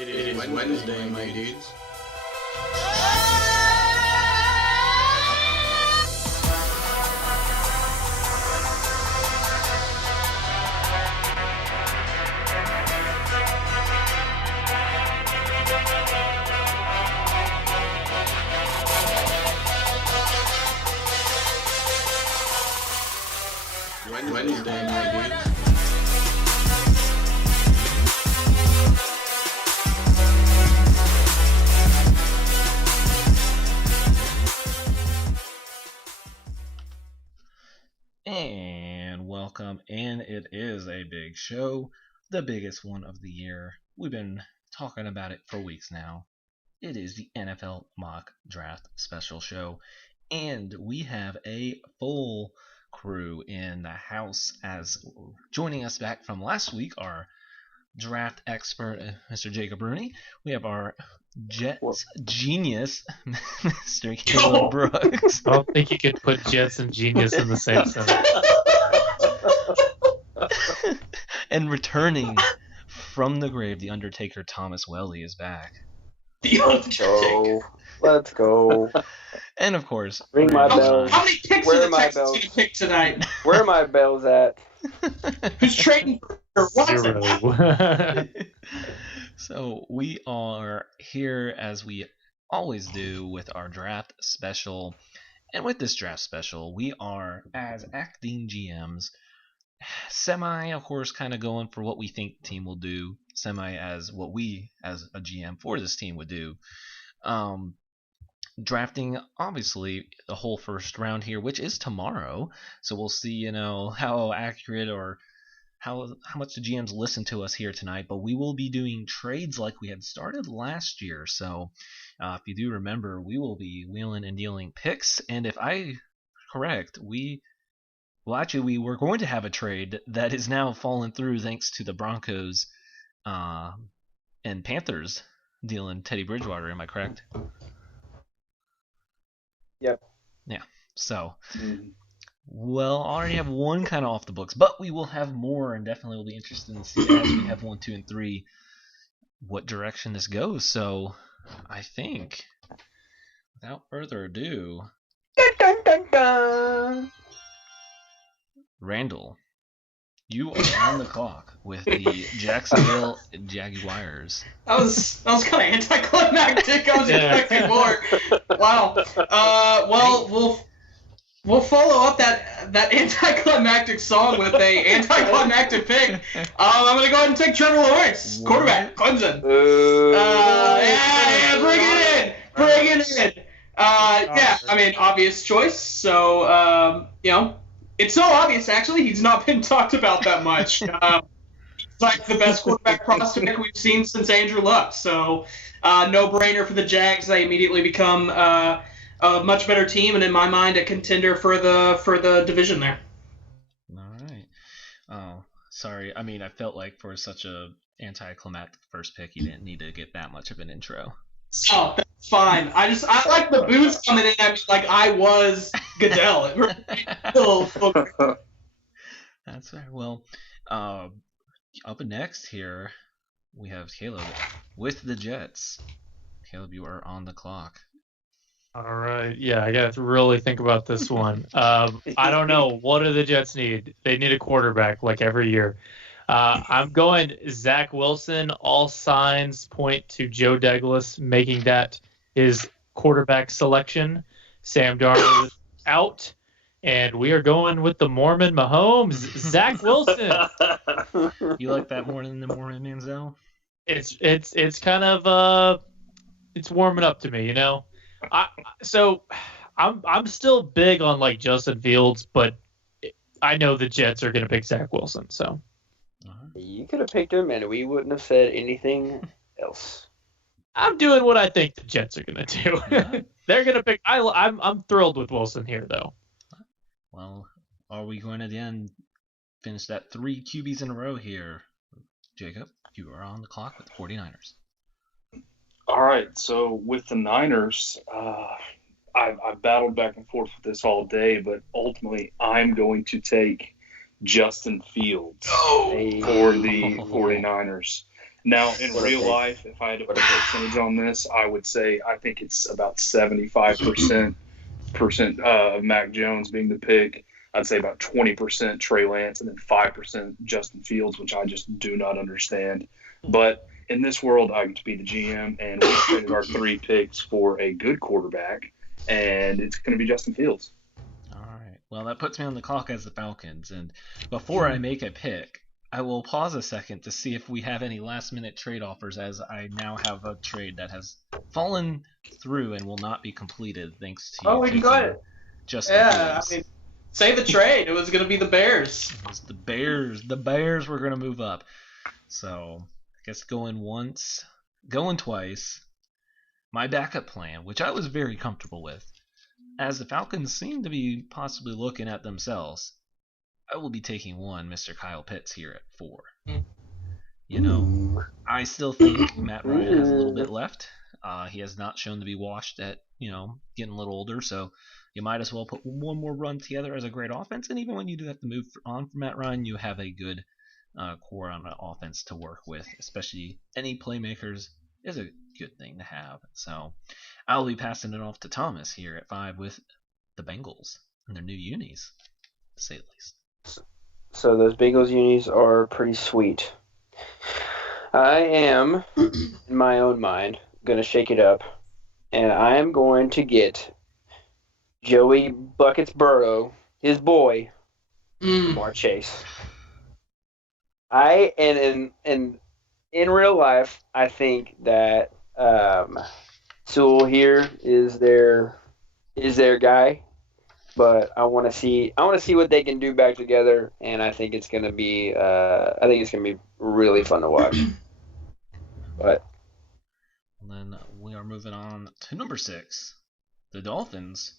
It is Wednesday, my dudes. Wednesday, my dudes. And welcome, and it is a big show, the biggest one of the year. We've been talking about it for weeks now. It is the NFL Mock Draft Special Show, and we have a full crew in the house. As joining us back from last week, our draft expert, Mr. Jacob Rooney. We have our Jets genius, Mr. Caleb Brooks. I don't think you could put Jets and genius in the same sentence. And returning from the grave, the Undertaker Thomas Welly is back. The Undertaker. Let's go. And of course, Ring my bells. How many picks Where are are the my Texans bells? going to pick tonight? Where are my bells at? Who's trading for Watson? 0. So we are here as we always do with our draft special. And with this draft special, we are, as acting GMs, semi, of course, kind of going for what we think the team will do, semi as what we, as a GM for this team, would do. Drafting, obviously, the whole first round here, which is tomorrow. So we'll see, how accurate or how much the GMs listen to us here tonight. But we will be doing trades like we had started last year. So if you do remember, we will be wheeling and dealing picks. And if I correct, we were going to have a trade that is now fallen through thanks to the Broncos and Panthers dealing Teddy Bridgewater. Am I correct? Yep. Yeah. So, we'll already have one kind of off the books, but we will have more, and definitely will be interested to see as we have 1, 2, and 3 what direction this goes. So, I think, without further ado, Dun, dun, dun, dun. Randall, you are on the clock with the Jacksonville Jaguars. That was kind of anticlimactic. I was expecting more. Wow. Well, we'll follow up that anticlimactic song with a anticlimactic pick. I'm gonna go ahead and take Trevor Lawrence, quarterback, Clemson. Yeah, bring it in. Yeah, I mean, obvious choice. So, it's so obvious, actually, he's not been talked about that much. He's like the best quarterback prospect we've seen since Andrew Luck. So, no-brainer for the Jags. They immediately become a much better team, and in my mind, a contender for the division there. All right. Oh, sorry. I mean, I felt like for such a anticlimactic first pick, you didn't need to get that much of an intro. Oh, that's fine. I like the booze coming in at me like I was Goodell. That's fair. Well, up next here, we have Caleb with the Jets. Caleb, you are on the clock. All right. Yeah, I got to really think about this one. I don't know. What do the Jets need? They need a quarterback like every year. I'm going Zach Wilson. All signs point to Joe Douglas making that his quarterback selection. Sam Darnold is out. And we are going with the Mormon Mahomes, Zach Wilson. You like that more than the Mormon Manziel? It's kind of it's warming up to me, I'm still big on like Justin Fields, but I know the Jets are going to pick Zach Wilson. So You could have picked him, and we wouldn't have said anything else. I'm doing what I think the Jets are going to do. Yeah. They're going to pick. I'm thrilled with Wilson here, though. Well, are we going to then finish that 3 QBs in a row here? Jacob, you are on the clock with the 49ers. All right, so with the Niners, I've battled back and forth with this all day, but ultimately I'm going to take Justin Fields for the 49ers. Now, in What real if they- life, if I had to put a percentage on this, I would say I think it's about 75% of Mac Jones being the pick. I'd say about 20% Trey Lance, and then 5% Justin Fields, which I just do not understand. But in this world, I get to be the GM, and we traded our 3 picks for a good quarterback, and it's going to be Justin Fields. All right. Well, that puts me on the clock as the Falcons, and before I make a pick, I will pause a second to see if we have any last-minute trade offers, as I now have a trade that has fallen through and will not be completed thanks to Oh, we can go taking ahead. Justin Yeah, Fields. I mean, say the trade. It was going to be the Bears. It was the Bears. The Bears were going to move up. So, I guess going once, going twice. My backup plan, which I was very comfortable with, as the Falcons seem to be possibly looking at themselves, I will be taking one Mr. Kyle Pitts here at 4. You know, I still think Matt Ryan has a little bit left. He has not shown to be washed at, getting a little older, so you might as well put one more run together as a great offense. And even when you do have to move on from Matt Ryan, you have a good core on the offense to work with, especially any playmakers is a good thing to have. So I'll be passing it off to Thomas here at 5 with the Bengals and their new unis, to say the least. So those Bengals unis are pretty sweet. I am, in my own mind, going to shake it up, and I am going to get Joey Buckets Burrow, his boy, Jamar Chase. In real life, I think that Sewell here is their guy. But I want to see what they can do back together, and I think it's gonna be really fun to watch. But And then we are moving on to number 6, the Dolphins,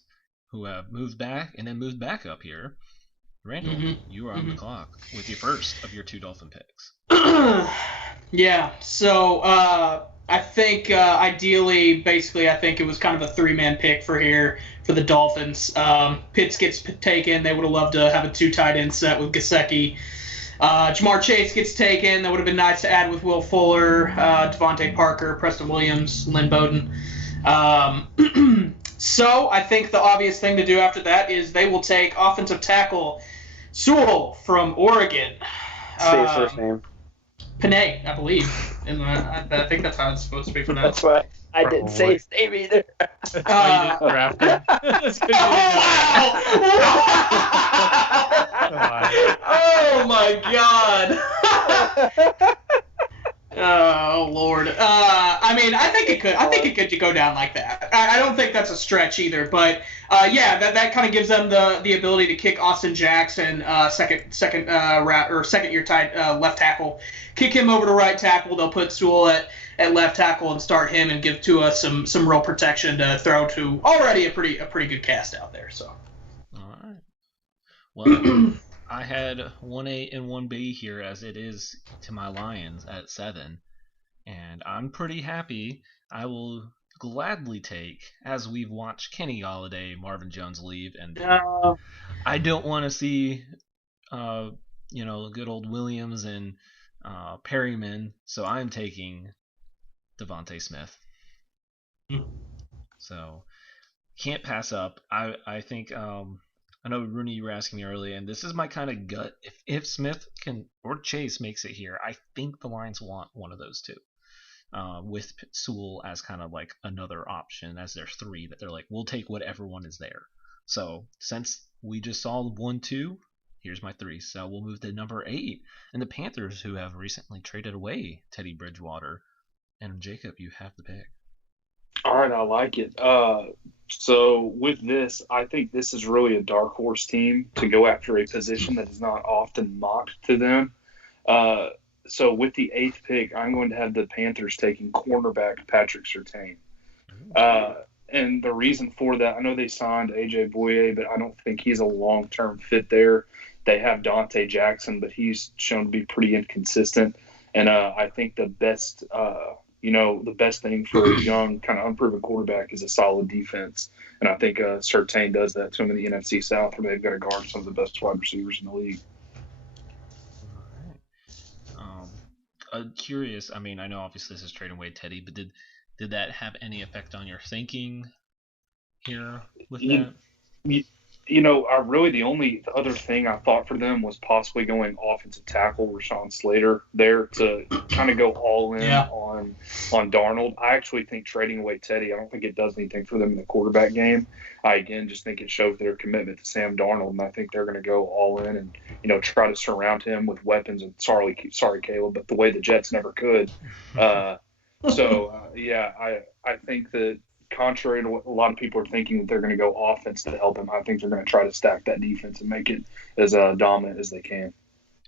who have moved back and then moved back up here. Randall, you are on the clock with your first of your 2 Dolphin picks. Yeah, so I think ideally, basically, I think it was kind of a 3-man pick for the Dolphins. Pitts gets taken. They would have loved to have a 2 tight end set with Gesicki. Jamar Chase gets taken. That would have been nice to add with Will Fuller, Devontae Parker, Preston Williams, Lynn Bowden. So I think the obvious thing to do after that is they will take offensive tackle Sewell from Oregon. say his first name. Panay, I believe. I think that's how it's supposed to be pronounced. That's why I didn't say his name either. That's why you didn't draft him. That's 'cause you didn't Oh my God! Oh Lord. I mean, I think it could go down like that. I don't think that's a stretch either. But yeah, that kind of gives them the ability to kick Austin Jackson, second year tight left tackle, kick him over to right tackle. They'll put Sewell at left tackle and start him and give Tua some real protection to throw to already a pretty good cast out there. So. All right. Well, I had 1A and 1B here, as it is to my Lions at 7, and I'm pretty happy. I will gladly take, as we've watched Kenny Golladay, Marvin Jones leave, and I don't want to see, good old Williams and Perryman, so I'm taking Devontae Smith. So can't pass up. I think. I know, Rooney, you were asking me earlier, and this is my kind of gut. If Smith or Chase makes it here, I think the Lions want one of those two, with Sewell as kind of like another option as their 3 that they're like, we'll take whatever one is there. So since we just saw 1, 2, here's my 3. So we'll move to number 8, and the Panthers, who have recently traded away Teddy Bridgewater. And Jacob, you have the pick. All right, I like it. So with this, I think this is really a dark horse team to go after a position that is not often mocked to them. So with the 8th pick, I'm going to have the Panthers taking cornerback Patrick Surtain. And the reason for that, I know they signed A.J. Bouye, but I don't think he's a long-term fit there. They have Dante Jackson, but he's shown to be pretty inconsistent. And I think the best thing for a young, kind of unproven quarterback is a solid defense. And I think Surtain does that to him in the NFC South, where they've got to guard some of the best wide receivers in the league. Curious. I mean, I know obviously this is trading away Teddy, but did that have any effect on your thinking here with You, that? the only other thing I thought for them was possibly going offensive tackle Rashawn Slater there to kind of go all in on Darnold. I actually think trading away Teddy, I don't think it does anything for them in the quarterback game. I again just think it shows their commitment to Sam Darnold, and I think they're going to go all in and try to surround him with weapons. And sorry, Caleb, but the way the Jets never could. I think that, contrary to what a lot of people are thinking, that they're going to go offense to help him, I think they're going to try to stack that defense and make it as dominant as they can.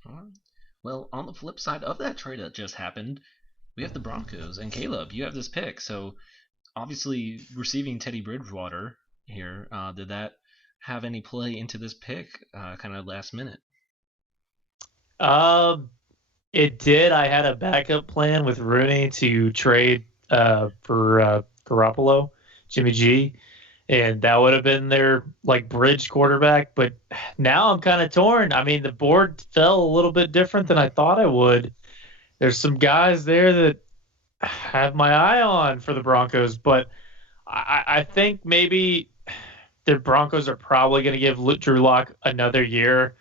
All right. Well, on the flip side of that trade that just happened, we have the Broncos. And Caleb, you have this pick. So obviously receiving Teddy Bridgewater here, did that have any play into this pick kind of last minute? It did. I had a backup plan with Rooney to trade for Garoppolo, Jimmy G, and that would have been their bridge quarterback. But now I'm kind of torn. I mean, the board fell a little bit different than I thought it would. There's some guys there that I have my eye on for the Broncos, but I think maybe the Broncos are probably going to give Drew Lock another year.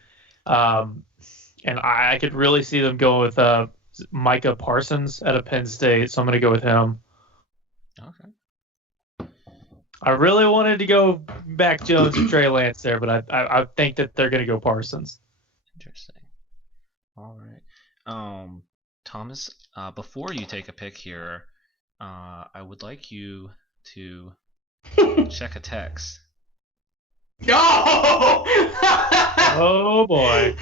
And I could really see them go with Micah Parsons out of Penn State, so I'm going to go with him. Okay. I really wanted to go Mac Jones and Trey Lance there, but I think that they're going to go Parsons. Interesting. All right. Thomas, before you take a pick here, I would like you to check a text. No! Oh, boy.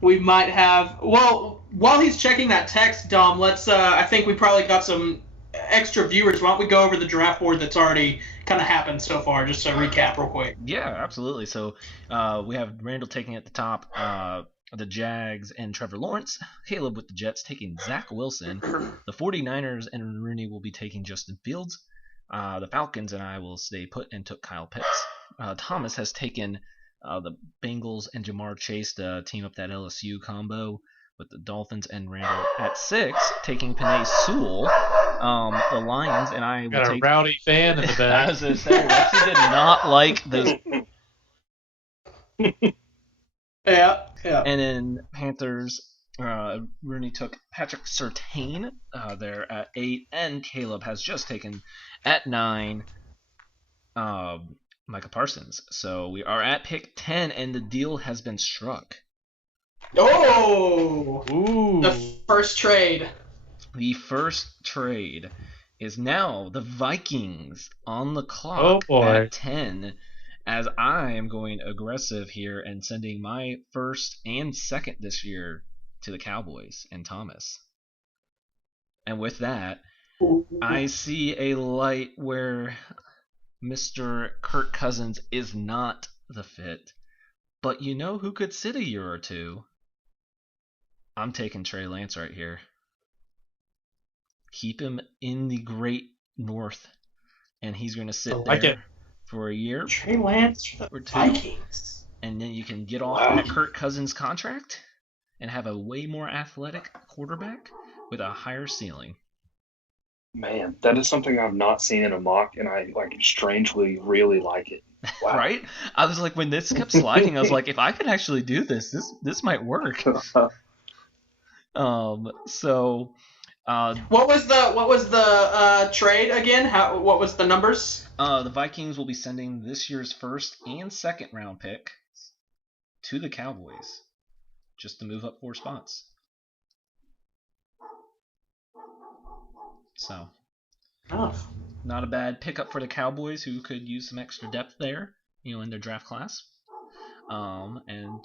We might have. Well, while he's checking that text, Dom, let's. I think we probably got some extra viewers. Why don't we go over the draft board that's already kind of happened so far, just to recap real quick? Yeah, absolutely. So we have Randall taking at the top the Jags and Trevor Lawrence. Caleb with the Jets taking Zach Wilson. The 49ers and Rooney will be taking Justin Fields. The Falcons and I will stay put and took Kyle Pitts. Thomas has taken the Bengals and Jamar Chase to team up that LSU combo with the Dolphins and Randall at 6, taking Penei Sewell. The Lions and I will Got a take... rowdy fan in the back. I was going to say, Lexi did not like this. Yeah. And then Panthers, Rooney took Patrick Surtain there at 8, and Caleb has just taken at 9 Micah Parsons. So we are at pick 10, and the deal has been struck. Oh! Ooh. The first trade. The first trade is now the Vikings on the clock Oh, boy. at 10, as I am going aggressive here and sending my first and second this year to the Cowboys and Thomas. And with that, I see a light where Mr. Kirk Cousins is not the fit. But you know who could sit a year or two? I'm taking Trey Lance right here. Keep him in the Great North, and he's going to sit there for a year. Trey Lance for the Vikings. And then you can get off that Kirk Cousins contract and have a way more athletic quarterback with a higher ceiling. Man, that is something I've not seen in a mock, and I strangely really like it. Wow. Right? I was like, when this kept sliding, I was like, if I could actually do this might work. So. What was the trade again? What was the numbers? The Vikings will be sending this year's first and second round pick to the Cowboys, just to move up 4 spots. So, not a bad pickup for the Cowboys, who could use some extra depth there, in their draft class. And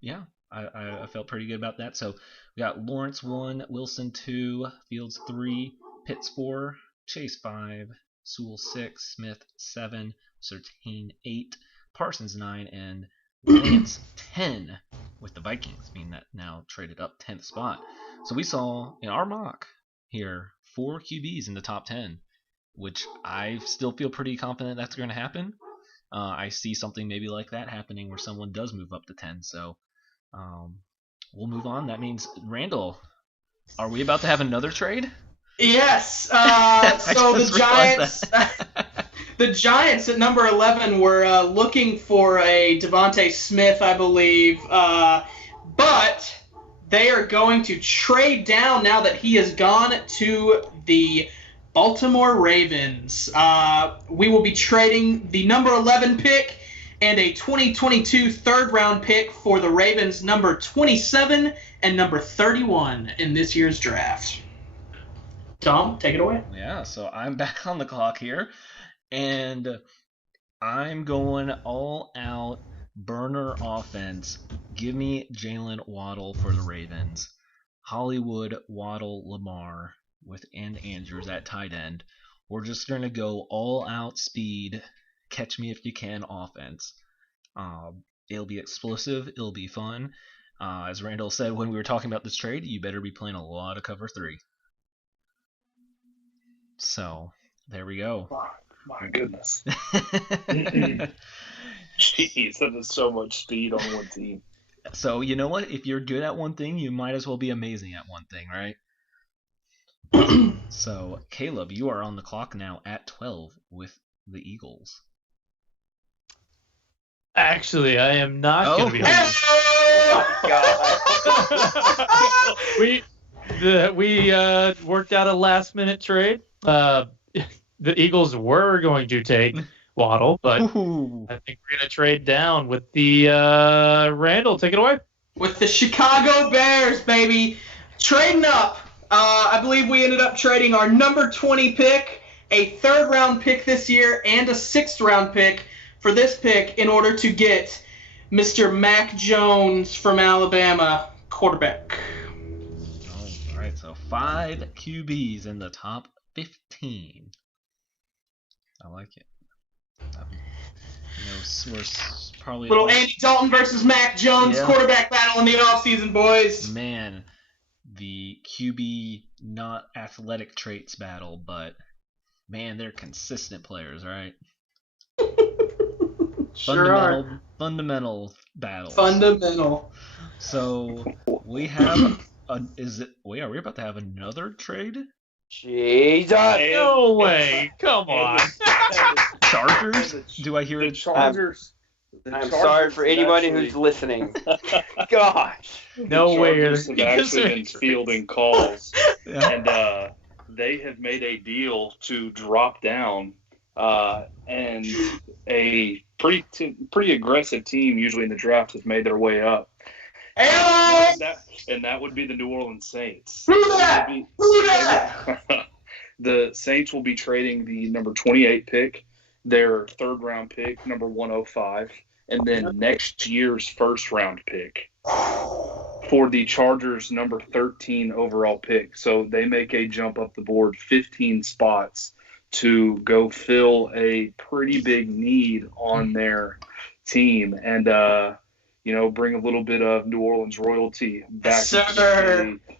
yeah, I felt pretty good about that. So we got Lawrence 1, Wilson 2, Fields 3, Pitts 4, Chase 5, Sewell 6, Smith 7, Surtain 8, Parsons 9, and Lance 10 with the Vikings, being that now traded up 10th spot. So we saw in our mock here 4 QBs in the top 10, which I still feel pretty confident that's going to happen. I see something maybe like that happening where someone does move up to 10. So we'll move on. That means, Randall, are we about to have another trade? Yes. So the just realized Giants, that. the Giants at number 11 were looking for a Devontae Smith, I believe, but they are going to trade down now that he has gone to the Baltimore Ravens. We will be trading the number 11 pick and a 2022 third-round pick for the Ravens' number 27 and number 31 in this year's draft. Tom, take it away. Yeah, so I'm back on the clock here, and I'm going all out burner offense. Give me Jalen Waddle for the Ravens. Hollywood, Waddle, Lamar and Andrews at tight end. We're just going to go all out speed, catch me if you can offense. It'll be explosive. It'll be fun. As Randall said when we were talking about this trade, you better be playing a lot of cover 3. So, there we go. My goodness. Jeez, that is so much speed on one team. So, you know what? If you're good at one thing, you might as well be amazing at one thing, right? So, Caleb, you are on the clock now at 12 with the Eagles. Actually, I am not going to be. We worked out a last minute trade. The Eagles were going to take Waddle, but Ooh. I think we're going to trade down with the Randall. Take it away. With the Chicago Bears, baby. Trading up. I believe we ended up trading our number 20 pick, a third-round pick this year, and a sixth-round pick for this pick in order to get Mr. Mac Jones from Alabama, quarterback. All right, so 5 QBs in the top 15. I like it. We're probably Little Andy Dalton versus Mac Jones quarterback battle in the offseason, boys. Man, the QB not athletic traits battle, but man, they're consistent players, right? Sure are. Fundamental battles. Fundamental. So we have are we about to have another trade? Jesus. No way. Come on. Chargers? Do I hear The it? Chargers. I'm sorry for anybody who's listening. Gosh. No way. Chargers have actually been fielding calls, Yeah. and they have made a deal to drop down, and a pretty aggressive team usually in the draft has made their way up. And that would be the New Orleans Saints. Who that? Who that? The Saints will be trading the number 28 pick, their third-round pick, number 105, and then next year's first-round pick for the Chargers' number 13 overall pick. So they make a jump up the board 15 spots to go fill a pretty big need on their team and, bring a little bit of New Orleans royalty back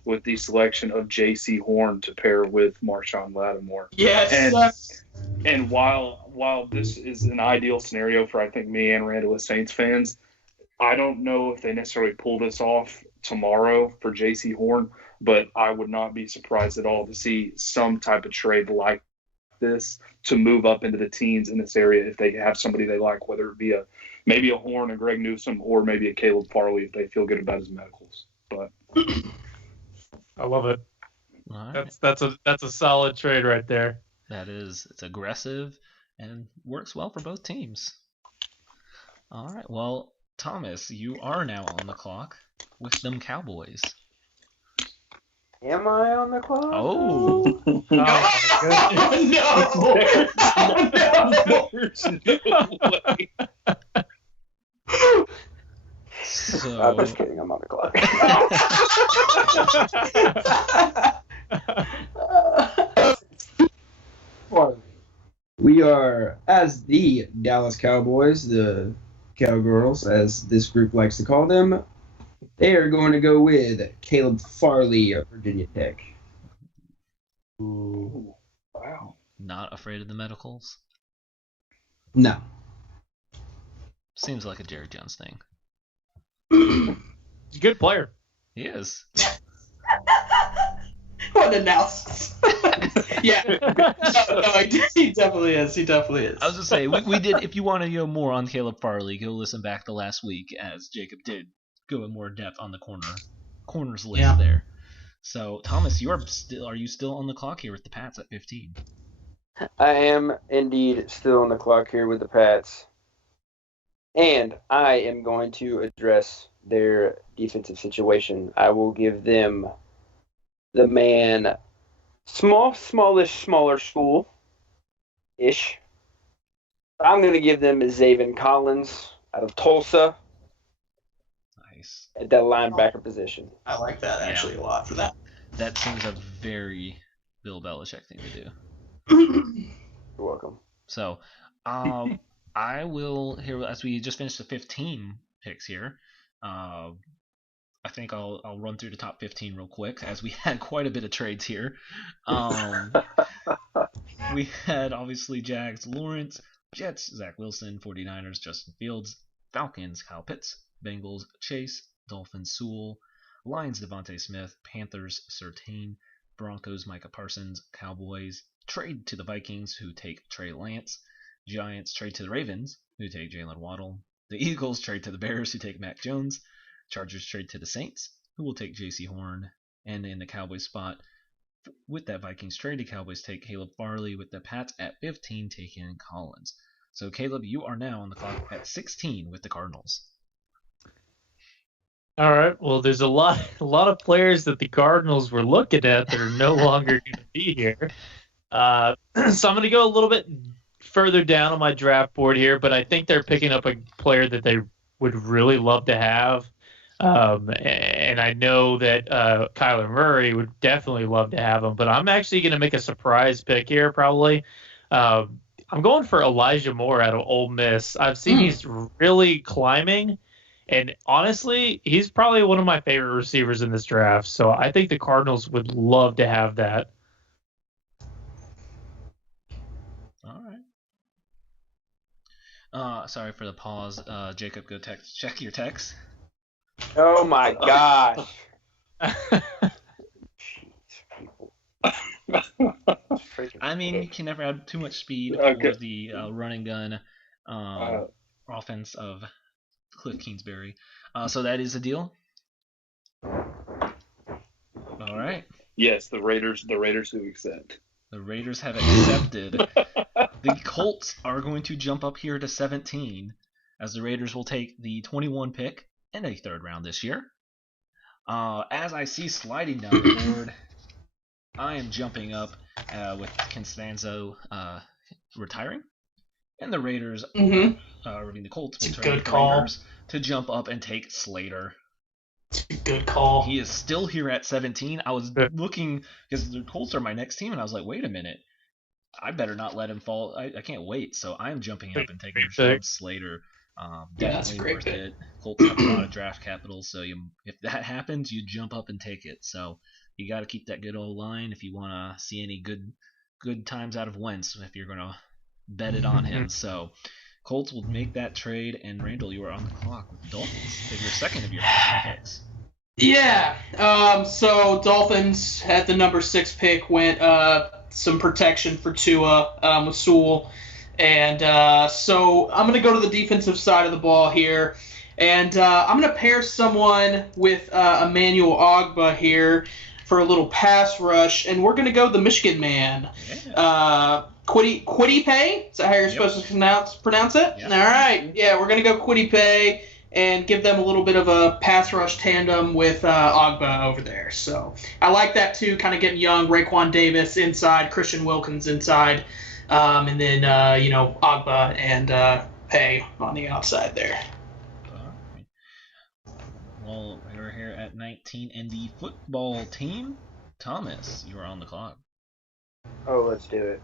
with the selection of J.C. Horn to pair with Marshawn Lattimore. Yes. And while this is an ideal scenario for, I think, me and Randall as Saints fans, I don't know if they necessarily pull this off tomorrow for J.C. Horn, but I would not be surprised at all to see some type of trade like this to move up into the teens in this area if they have somebody they like, whether it be maybe a Horn, a Greg Newsome, or maybe a Caleb Farley if they feel good about his medicals. But I love it. All right. That's a solid trade right there. It's aggressive and works well for both teams. All right, well, Thomas, you are now on the clock with them Cowboys. Am I on the clock? Oh. Oh, my No! So, I'm just kidding. I'm on the clock. We are, as the Dallas Cowboys, the Cowgirls, as this group likes to call them, they are going to go with Caleb Farley of Virginia Tech. Ooh, wow. not afraid of the medicals? No. Seems like a Jerry Jones thing. He's a good player. He is. What an analysis. Yeah. No, he definitely is. He definitely is. I was just saying, we did. If you want to know more on Caleb Farley, go listen back to last week, as Jacob did go in more depth on the corners list there. So Thomas, are you still on the clock here with the Pats at 15? I am indeed still on the clock here with the Pats. And I am going to address their defensive situation. I will give them the man, smaller school-ish. I'm going to give them Zaven Collins out of Tulsa. Nice. At that linebacker position. I like that actually a lot for that. That seems a very Bill Belichick thing to do. You're welcome. So, I will here as we just finished the 15 picks here. I think I'll run through the top 15 real quick, as we had quite a bit of trades here. We had obviously Jags Lawrence, Jets Zach Wilson, 49ers Justin Fields, Falcons Kyle Pitts, Bengals Chase, Dolphins Sewell, Lions Devontae Smith, Panthers Surtain, Broncos Micah Parsons, Cowboys trade to the Vikings, who take Trey Lance, Giants trade to the Ravens, who take Jalen Waddle, the Eagles trade to the Bears, who take Mac Jones, Chargers trade to the Saints, who will take J.C. Horn, and in the Cowboys spot, with that Vikings trade, the Cowboys take Caleb Farley, with the Pats at 15 taking Collins. So Caleb, you are now on the clock at 16 with the Cardinals. All right. Well, there's a lot of players that the Cardinals were looking at that are no longer going to be here. So I'm going to go a little bit further down on my draft board here, but I think they're picking up a player that they would really love to have. And I know that Kyler Murray would definitely love to have him, but I'm actually going to make a surprise pick here probably. I'm going for Elijah Moore out of Ole Miss. I've seen he's really climbing, and honestly, he's probably one of my favorite receivers in this draft. So I think the Cardinals would love to have that. All right. Sorry for the pause. Jacob, go check your text. Oh my gosh. I mean, you can never have too much speed Okay. for the running gun offense of Cliff Kingsbury. So that is a deal. All right. Yes, the Raiders who accept. The Raiders have accepted. The Colts are going to jump up here to 17, as the Raiders will take the 21 pick and a third round this year. As I see sliding down the board, I am jumping up with Constanzo retiring, and the Raiders, the Colts, will turn the Raiders to jump up and take Slater. Good call. He is still here at 17. I was looking, because the Colts are my next team, and I was like, wait a minute. I better not let him fall. I can't wait. So I'm jumping up and taking Rashawn Slater. Definitely worth it. Colts have a lot of draft capital, so if that happens, you jump up and take it. So you got to keep that good old line if you want to see any good times out of Wentz, if you're going to bet it on him. So Colts will make that trade, and Randall, you are on the clock with the Dolphins. Take your second of your 15 picks. Yeah. So Dolphins at the number 6 pick went some protection for Tua with Sewell. And so I'm going to go to the defensive side of the ball here. And I'm going to pair someone with Emmanuel Ogbah here for a little pass rush. And we're going to go the Michigan man. Kwity Paye? Is that how you're supposed to pronounce it? Yep. All right. Yeah, we're going to go Kwity Paye and give them a little bit of a pass rush tandem with Ogbah over there. So I like that too, kind of getting young. Raekwon Davis inside, Christian Wilkins inside. And then, Ogbah and Paye on the outside there. All right. Well, we're here at 19 in the football team. Thomas, you are on the clock. Oh, let's do it.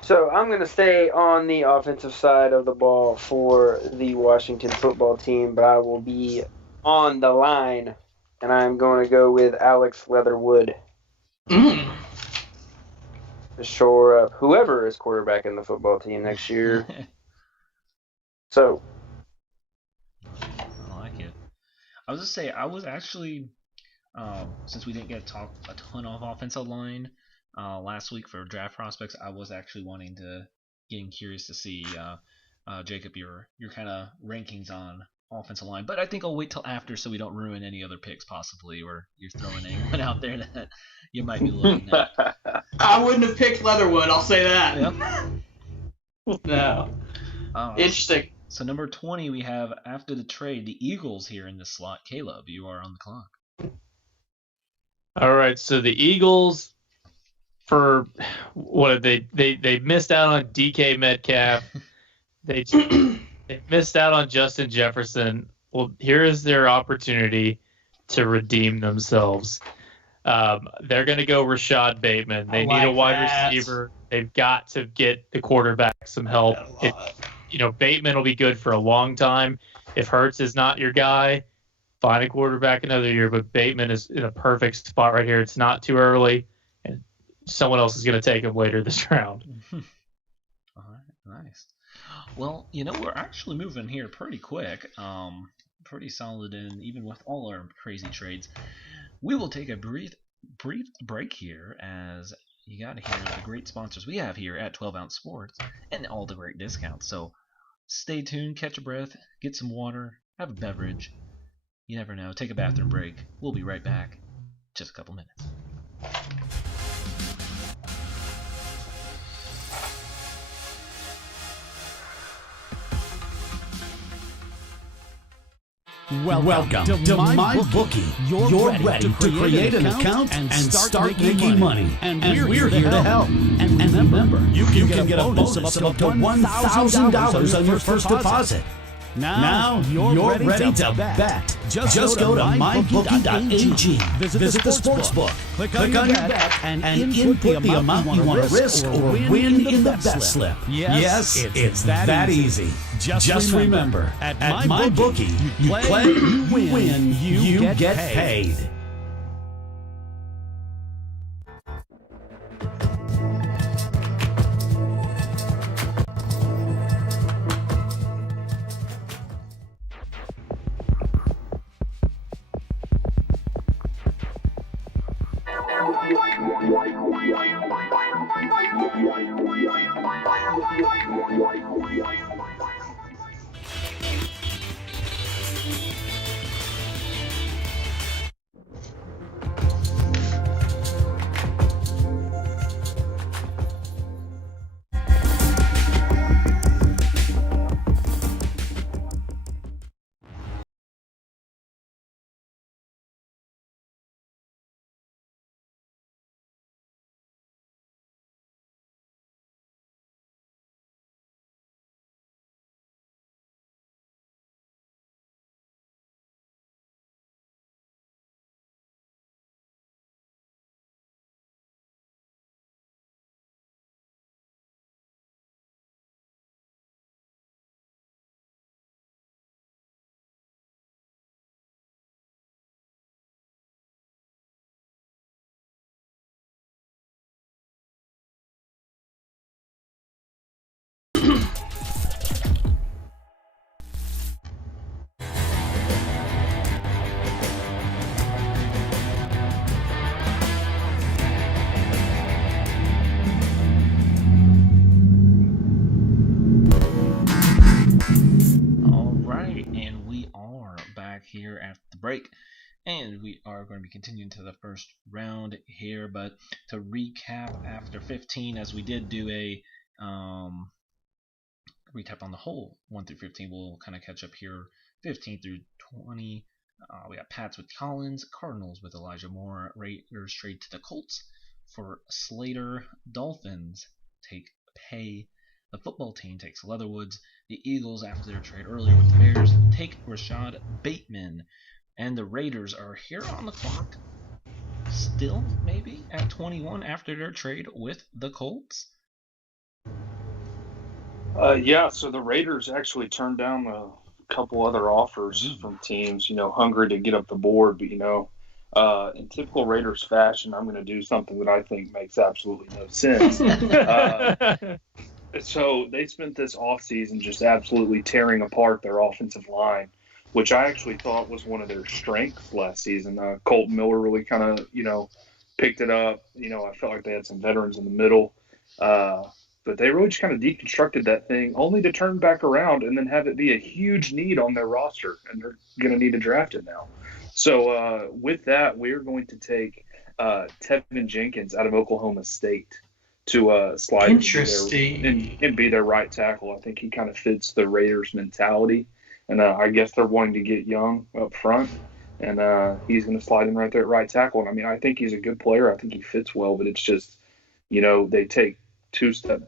So I'm going to stay on the offensive side of the ball for the Washington football team, but I will be on the line, and I'm going to go with Alex Leatherwood. To shore up whoever is quarterback in the football team next year. So. I like it. I was just saying, I was actually since we didn't get to talk a ton of offensive line last week for draft prospects, I was actually getting curious to see, Jacob, your kind of rankings on offensive line. But I think I'll wait till after so we don't ruin any other picks possibly, or you're throwing anyone out there that you might be looking at. I wouldn't have picked Leatherwood, I'll say that. Yep. No. Interesting. So number 20, we have, after the trade, the Eagles here in this slot. Caleb, you are on the clock. All right, so the Eagles, for what they missed out on DK Metcalf. They missed out on Justin Jefferson. Well, here is their opportunity to redeem themselves. They're going to go Rashad Bateman. They need a wide receiver. They've got to get the quarterback some help. Bateman will be good for a long time. If Hurts is not your guy, find a quarterback another year. But Bateman is in a perfect spot right here. It's not too early, and someone else is going to take him later this round. All right, nice. Well, we're actually moving here pretty quick. Pretty solid, and even with all our crazy trades, we will take a brief break here as you got to hear the great sponsors we have here at 12 Ounce Sports and all the great discounts. So stay tuned, catch a breath, get some water, have a beverage. You never know. Take a bathroom break. We'll be right back. Just a couple minutes. Welcome to MyBookie. You're ready to create an account and start making money. And we're here to help. And remember, you can get a bonus of up to $1,000 on your first deposit. Now you're ready to bet. Just go to mybookie.ag. Visit the sportsbook. Click on your bet and input the amount you want to risk or win in the bet slip. Yes, it's that easy. Just remember, at MyBookie, you play, you win, you get paid. Here after the break, and we are going to be continuing to the first round here. But to recap, after 15, as we did do a recap on the whole 1 through 15, we'll kind of catch up here 15 through 20. We got Pats with Collins, Cardinals with Elijah Moore, Raiders trade to the Colts for Slater, Dolphins take Pay, the football team takes Leatherwoods. The Eagles, after their trade earlier with the Bears, take Rashad Bateman. And the Raiders are here on the clock, still maybe at 21 after their trade with the Colts. So the Raiders actually turned down a couple other offers from teams, hungry to get up the board. But, in typical Raiders fashion, I'm going to do something that I think makes absolutely no sense. So they spent this offseason just absolutely tearing apart their offensive line. which I actually thought was one of their strengths last season. Colton Miller really kind of, picked it up. I felt like they had some veterans in the middle. But they really just kind of deconstructed that thing, only to turn back around and then have it be a huge need on their roster, and they're going to need to draft it now. So with that, we're going to take Tevin Jenkins out of Oklahoma State to slide and be their right tackle. I think he kind of fits the Raiders mentality, and I guess they're wanting to get young up front, and he's going to slide in right there at right tackle. And I mean, I think he's a good player. I think he fits well, but it's just, they take two-step,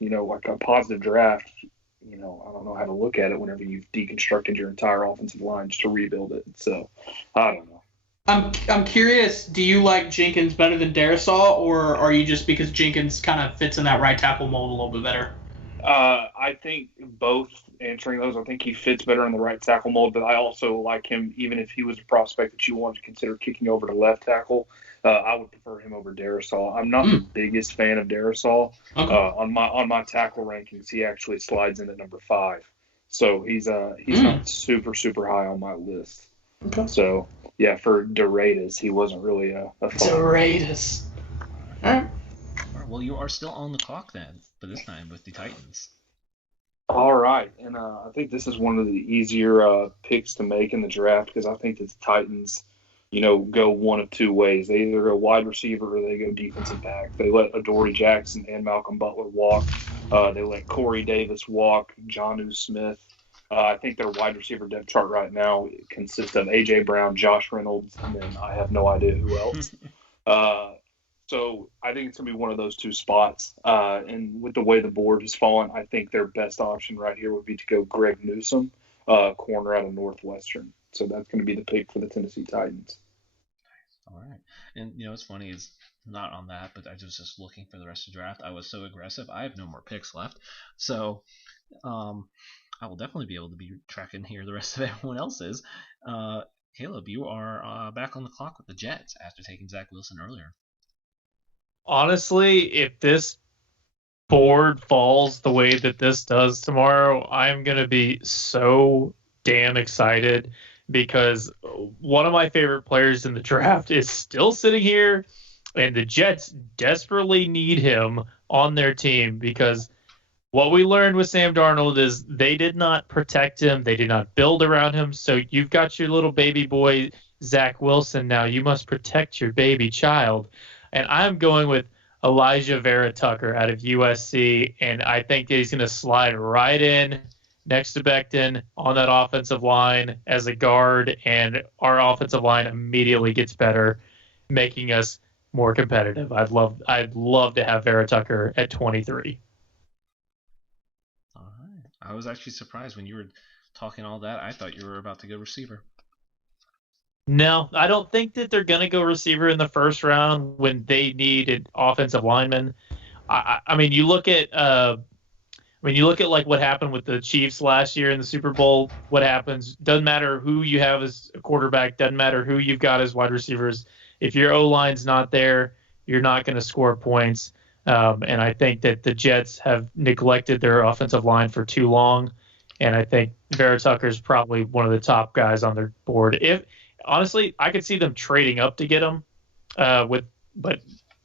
like a positive draft. I don't know how to look at it whenever you've deconstructed your entire offensive line just to rebuild it. So I don't know. I'm curious, do you like Jenkins better than Darisaw, or are you just because Jenkins kind of fits in that right tackle mold a little bit better? I think both answering those. I think he fits better in the right tackle mold, but I also like him even if he was a prospect that you wanted to consider kicking over to left tackle. I would prefer him over Darisaw. I'm not the biggest fan of Darisaw. Okay. On my tackle rankings, he actually slides in at number 5. So he's not super, super high on my list. Okay. So, yeah, for DeRaitis, he wasn't really a fan. DeRaitis. All right. Well, you are still on the clock then, but this time with the Titans. All right. And I think this is one of the easier picks to make in the draft because I think that the Titans – go one of two ways. They either go wide receiver or they go defensive back. They let Adoree Jackson and Malcolm Butler walk. They let Corey Davis walk, Jonnu Smith. I think their wide receiver depth chart right now consists of A.J. Brown, Josh Reynolds, and then I have no idea who else. So I think it's going to be one of those two spots. And with the way the board has fallen, I think their best option right here would be to go Greg Newsome, corner out of Northwestern. So that's going to be the pick for the Tennessee Titans. All right. And, what's funny is not on that, but I was just looking for the rest of the draft. I was so aggressive. I have no more picks left. So I will definitely be able to be tracking here the rest of everyone else's. Caleb, you are back on the clock with the Jets after taking Zach Wilson earlier. Honestly, if this board falls the way that this does tomorrow, I'm going to be so damn excited. Because one of my favorite players in the draft is still sitting here, and the Jets desperately need him on their team because what we learned with Sam Darnold is they did not protect him. They did not build around him. So you've got your little baby boy, Zach Wilson. Now you must protect your baby child. And I'm going with Elijah Vera Tucker out of USC, and I think that he's going to slide right in next to Becton on that offensive line as a guard, and our offensive line immediately gets better, making us more competitive. I'd love to have Vera Tucker at 23. All right. I was actually surprised when you were talking all that. I thought you were about to go receiver. No, I don't think that they're going to go receiver in the first round when they need an offensive lineman. I mean, you look at like what happened with the Chiefs last year in the Super Bowl, what happens, doesn't matter who you have as a quarterback, doesn't matter who you've got as wide receivers. If your O-line's not there, you're not going to score points. And I think that the Jets have neglected their offensive line for too long. And I think Vera Tucker's probably one of the top guys on their board. Honestly, I could see them trading up to get him. But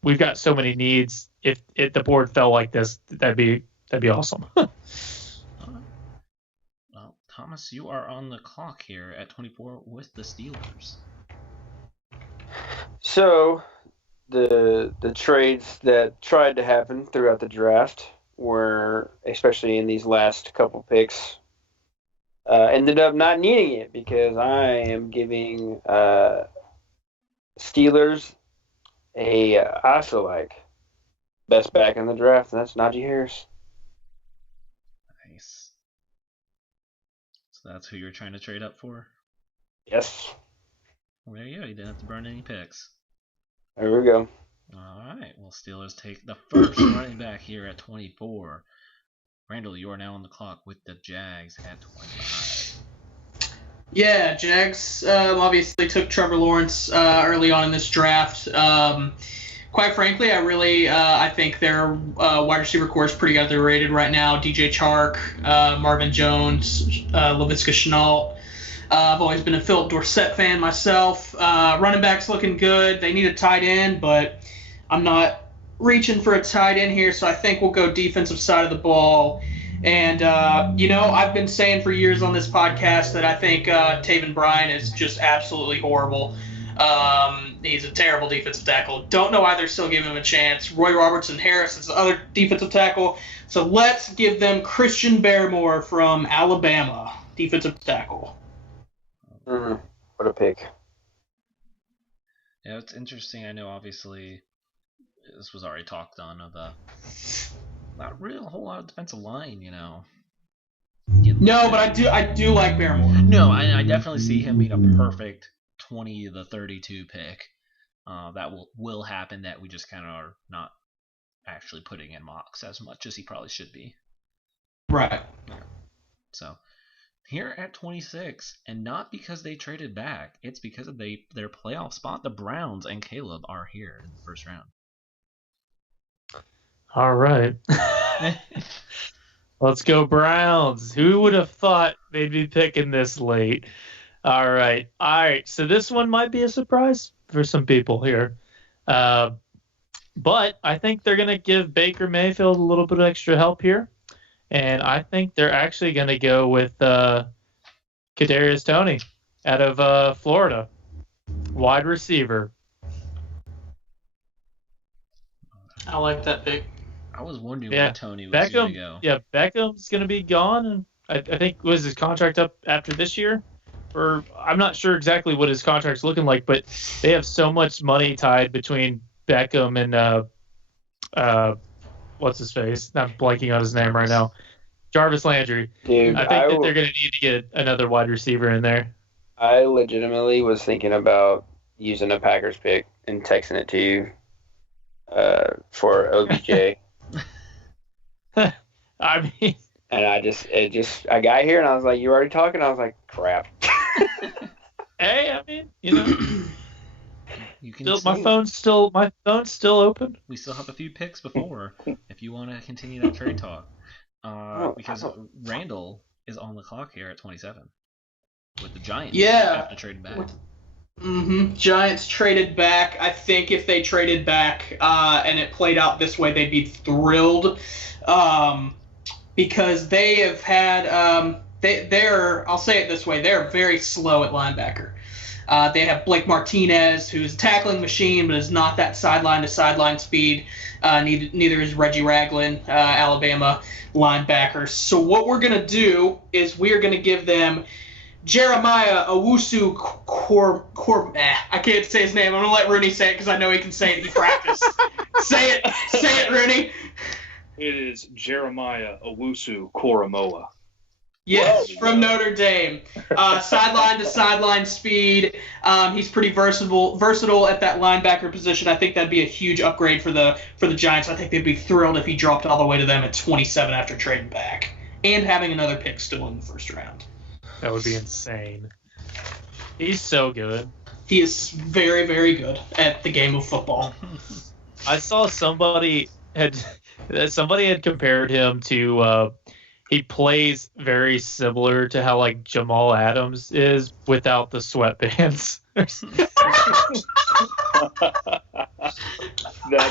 we've got so many needs. If the board fell like this, that'd be awesome. Well, Thomas, you are on the clock here at 24 with the Steelers. So, the trades that tried to happen throughout the draft were, especially in these last couple picks, ended up not needing it because I am giving Steelers I feel like best back in the draft, and that's Najee Harris. Nice. So that's who you're trying to trade up for? Yes. Well, there you go. You didn't have to burn any picks. There we go. All right. Well, Steelers take the first running back here at 24. Randall, you are now on the clock with the Jags at 25. Yeah, Jags obviously took Trevor Lawrence early on in this draft. Quite frankly, I think their wide receiver core is pretty underrated right now. DJ Chark, Marvin Jones, Laviska Shenault. I've always been a Philip Dorsett fan myself. Running back's looking good. They need a tight end, but I'm not reaching for a tight end here, so I think we'll go defensive side of the ball. And, I've been saying for years on this podcast that I think Taven Bryan is just absolutely horrible. He's a terrible defensive tackle. Don't know why they're still giving him a chance. Roy Robertson Harris is the other defensive tackle. So let's give them Christian Barmore from Alabama, defensive tackle. What a pick. Yeah, it's interesting. I know, obviously, this was already talked on of not really a whole lot of defensive line, No, but I do like Barmore. No, I definitely see him being a perfect 20 to 32 pick. That will happen. That we just kind of are not actually putting in mocks as much as he probably should be. Right. So here at 26, and not because they traded back, it's because of their playoff spot. The Browns and Caleb are here in the first round. All right. Let's go Browns. Who would have thought they'd be picking this late? All right. So this one might be a surprise for some people here. But I think they're going to give Baker Mayfield a little bit of extra help here. And I think they're actually going to go with Kadarius Toney out of Florida. Wide receiver. I like that pick. I was wondering where Toney was going to go. Yeah, Beckham's going to be gone. And I think, was his contract up after this year? Or I'm not sure exactly what his contract's looking like, but they have so much money tied between Beckham and what's his face? I'm blanking on his name right now. Jarvis Landry. Dude, I think that they're going to need to get another wide receiver in there. I legitimately was thinking about using a Packers pick and texting it to you for OBJ. I mean, and I got here and I was like, "You already talking?" I was like, "Crap." Hey, I mean, You can my phone's still open. We still have a few picks before if you want to continue that trade talk. Because Randall is on the clock here at 27 with the Giants. After trading back. Giants traded back. I think if they traded back and it played out this way, they'd be thrilled because they have had I'll say it this way, they're very slow at linebacker. They have Blake Martinez, who's a tackling machine, but is not that sideline-to-sideline speed. Neither is Reggie Ragland, Alabama linebacker. So what we're going to do is we're going to give them Jeremiah Owusu I can't say his name. I'm going to let Rooney say it because I know he can say it. He practiced. Say it, Rooney. It is Jeremiah Owusu Koromoa. Yes, from Notre Dame. Sideline to sideline speed. He's pretty versatile at that linebacker position. I think that'd be a huge upgrade for the Giants. I think they'd be thrilled if he dropped all the way to them at 27 after trading back and having another pick still in the first round. That would be insane. He's so good. He is very, very good at the game of football. I saw somebody had compared him to. He plays very similar to how like Jamal Adams is without the sweatbands. That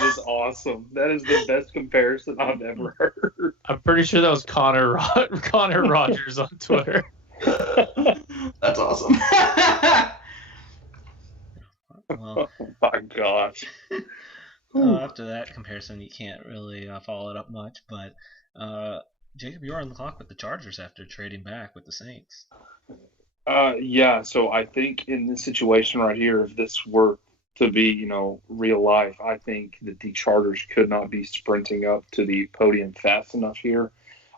is awesome. That is the best comparison I've ever heard. I'm pretty sure that was Connor Rogers on Twitter. That's awesome. Well, oh my gosh. After that comparison, you can't really follow it up much, but Jacob, you're on the clock with the Chargers after trading back with the Saints. Yeah, so I think in this situation right here, if this were to be, real life, I think that the Chargers could not be sprinting up to the podium fast enough here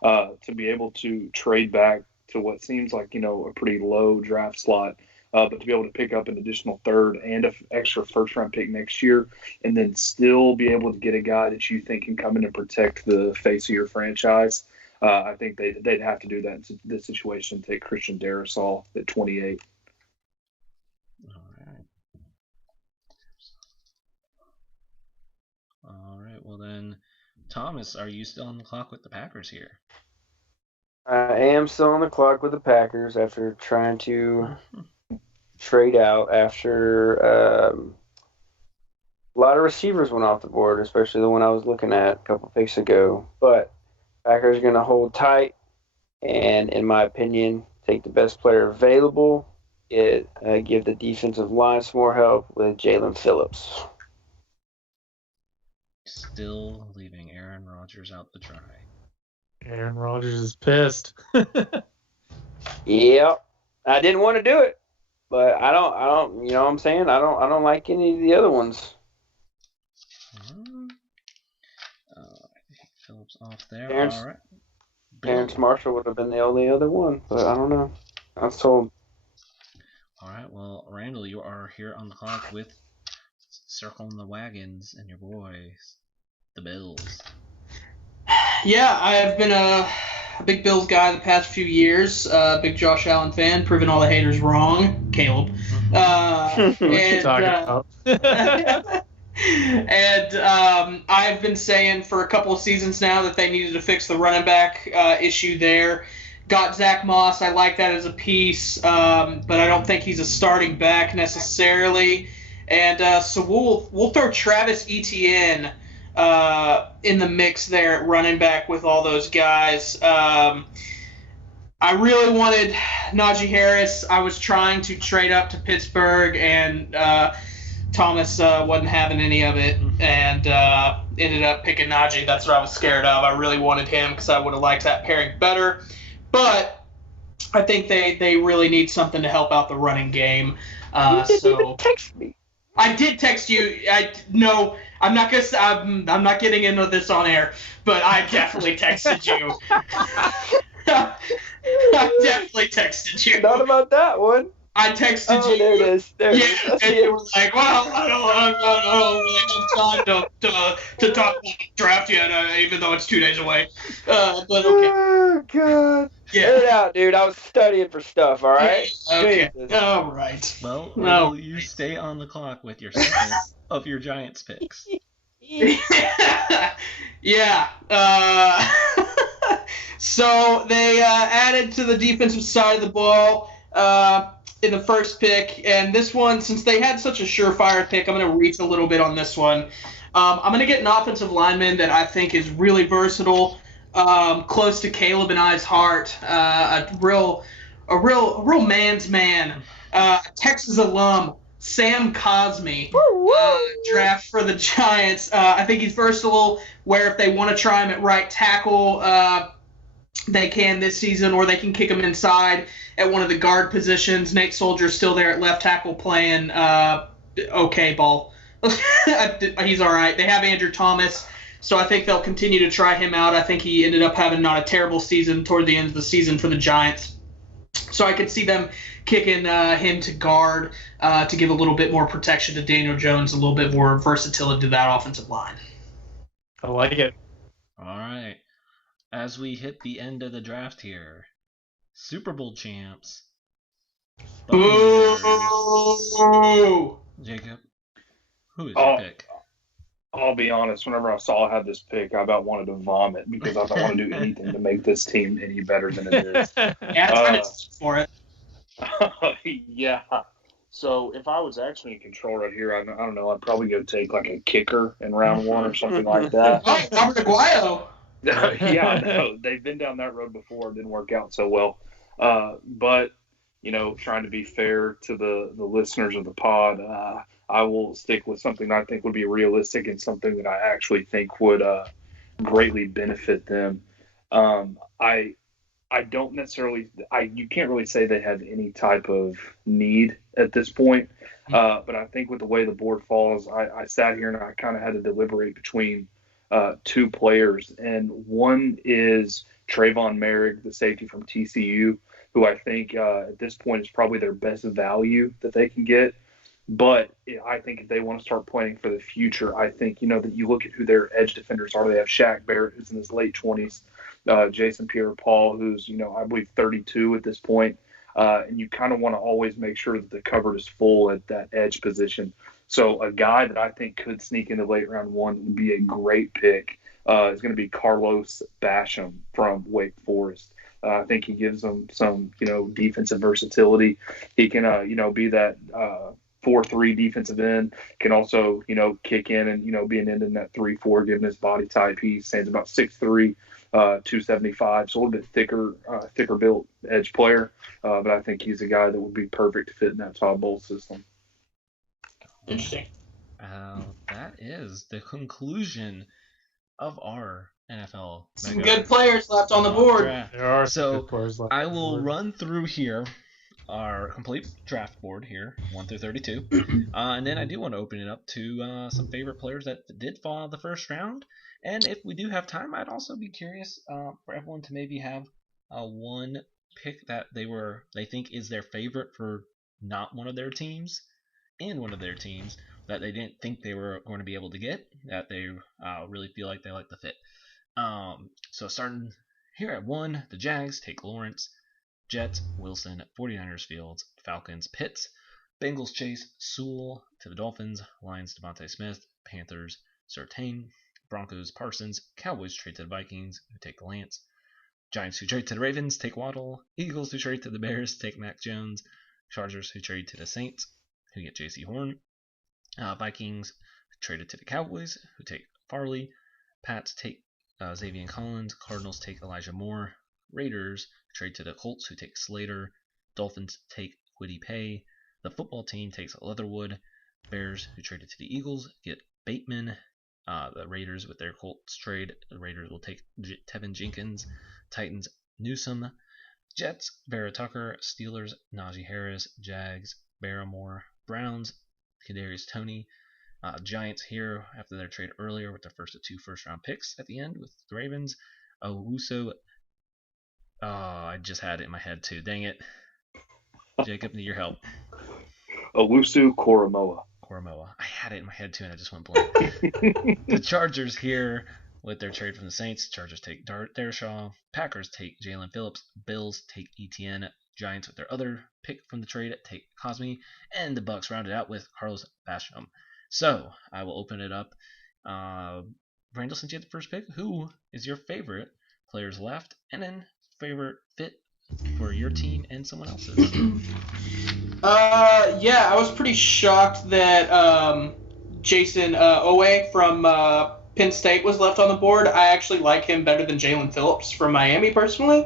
to be able to trade back to what seems like, a pretty low draft slot, but to be able to pick up an additional third and an extra first-round pick next year and then still be able to get a guy that you think can come in and protect the face of your franchise. I think they'd have to do that in this situation, take Christian Darrisaw at 28. All right. Well, then, Thomas, are you still on the clock with the Packers here? I am still on the clock with the Packers after trying to trade out after a lot of receivers went off the board, especially the one I was looking at a couple picks ago. But Packers are going to hold tight and, in my opinion, take the best player available. Give the defensive line some more help with Jalen Phillips. Still leaving Aaron Rodgers out to dry. Aaron Rodgers is pissed. Yep. I didn't want to do it, but I don't, you know what I'm saying? I don't like any of the other ones. Phillips off there. Terrence, All right. Terrence Marshall would have been the only other one, but I don't know. I was told. All right. Well, Randall, you are here on the clock with circling the wagons and your boys, the Bills. Yeah, I've been a big Bills guy the past few years. Big Josh Allen fan, proving all the haters wrong. Caleb. What you talking about? And I've been saying for a couple of seasons now that they needed to fix the running back issue there. Got Zach Moss. I like that as a piece, but I don't think he's a starting back necessarily. And so we'll throw Travis Etienne in the mix there at running back with all those guys. I really wanted Najee Harris. I was trying to trade up to Pittsburgh, and Thomas wasn't having any of it, and ended up picking Najee. That's what I was scared of. I really wanted him because I would have liked that pairing better. But I think they really need something to help out the running game. You didn't So even text me. I did text you. No, I'm not gonna. I'm not getting into this on air, but I definitely texted you. I definitely texted you. Not about that one. I texted Oh, you. there it is. There it Yeah, is. I and see you it. were like, "Well, I don't really have time to talk about the draft yet, even though it's 2 days away." But okay, Oh, God. Get yeah. it out, dude. I was studying for stuff, all right? Okay. Jesus. All right. Well, No. Randall, you stay on the clock with your second of your Giants picks. Yeah. So they added to the defensive side of the ball in the first pick, and this one, since they had such a surefire pick, I'm going to reach a little bit on this one. I'm going to get an offensive lineman that I think is really versatile, close to Caleb and I's heart, a real man's man, Texas alum, Sam Cosmi, draft for the Giants. I think he's versatile, where if they want to try him at right tackle, they can this season, or they can kick him inside at one of the guard positions. Nate Soldier's still there at left tackle playing okay ball. He's all right. They have Andrew Thomas, so I think they'll continue to try him out. I think he ended up having not a terrible season toward the end of the season for the Giants. So I could see them kicking him to guard to give a little bit more protection to Daniel Jones, a little bit more versatility to that offensive line. I like it. All right. As we hit the end of the draft here, Super Bowl champs. Buccaneers. Ooh! Jacob, who is your pick? I'll be honest, whenever I saw I had this pick, I about wanted to vomit because I don't want to do anything to make this team any better than it is. Yeah, trying to for it. Yeah. So if I was actually in control right here, I don't know, I'd probably go take like a kicker in round one or something like that. Oh, Robert Aguayo. Yeah, I know. They've been down that road before. It didn't work out so well. But, you know, trying to be fair to the listeners of the pod, I will stick with something that I think would be realistic and something that I actually think would greatly benefit them. I don't necessarily you can't really say they have any type of need at this point. But I think with the way the board falls, I sat here and I kind of had to deliberate between two players, and one is Trayvon Merrick, the safety from TCU, who I think at this point is probably their best value that they can get. But I think if they want to start planning for the future, I think, you know, that you look at who their edge defenders are. They have Shaq Barrett, who's in his late 20s, Jason Pierre-Paul, who's, you know, I believe 32 at this point. And you kind of want to always make sure that the cupboard is full at that edge position. So a guy that I think could sneak into late round one would be a great pick is going to be Carlos Basham from Wake Forest. I think he gives them some, defensive versatility. He can, be that 4-3 defensive end. Can also, kick in and, be an end in that 3-4, given his body type. He stands about 6'3", 275, so a little bit thicker built edge player. But I think he's a guy that would be perfect to fit in that Todd Bowles system. Interesting. That is the conclusion of our NFL. Some good players left on the board. There are So good players left. I will run through here our complete draft board here, 1 through 32, and then I do want to open it up to some favorite players that did fall out of the first round. And if we do have time, I'd also be curious for everyone to maybe have one pick that they think is their favorite for not one of their teams, and one of their teams that they didn't think they were going to be able to get, that they really feel like they like the fit. So starting here at 1, the Jags take Lawrence, Jets, Wilson, 49ers, Fields, Falcons, Pitts, Bengals, Chase, Sewell to the Dolphins, Lions, Devontae Smith, Panthers, Surtain, Broncos, Parsons, Cowboys trade to the Vikings, who take Lance, Giants, who trade to the Ravens, take Waddle, Eagles, who trade to the Bears, take Mac Jones, Chargers, who trade to the Saints, who get J.C. Horn, Vikings, who traded to the Cowboys, who take Farley, Pats take Xavier Collins, Cardinals take Elijah Moore, Raiders trade to the Colts, who take Slater, Dolphins take Kwity Paye, the football team takes Leatherwood, Bears, who traded to the Eagles, get Bateman, the Raiders with their Colts trade, the Raiders will take Tevin Jenkins, Titans, Newsome, Jets, Vera Tucker, Steelers, Najee Harris, Jags, Barrymore, Browns, Kadarius Toney, Giants here after their trade earlier with their first of 2 first-round picks at the end with the Ravens. Owusu, I just had it in my head too. Dang it. Jacob, need your help. Owusu Koromoa. I had it in my head too, and I just went blank. The Chargers here with their trade from the Saints. Chargers take Dershaw. Packers take Jalen Phillips. Bills take Etienne. Giants with their other pick from the trade take Cosme. And the Bucks rounded out with Carlos Basham. So I will open it up. Randall, since you had the first pick, who is your favorite players left? And then favorite fit for your team and someone else's? Yeah, I was pretty shocked that Jason Owe from Penn State was left on the board. I actually like him better than Jalen Phillips from Miami, personally.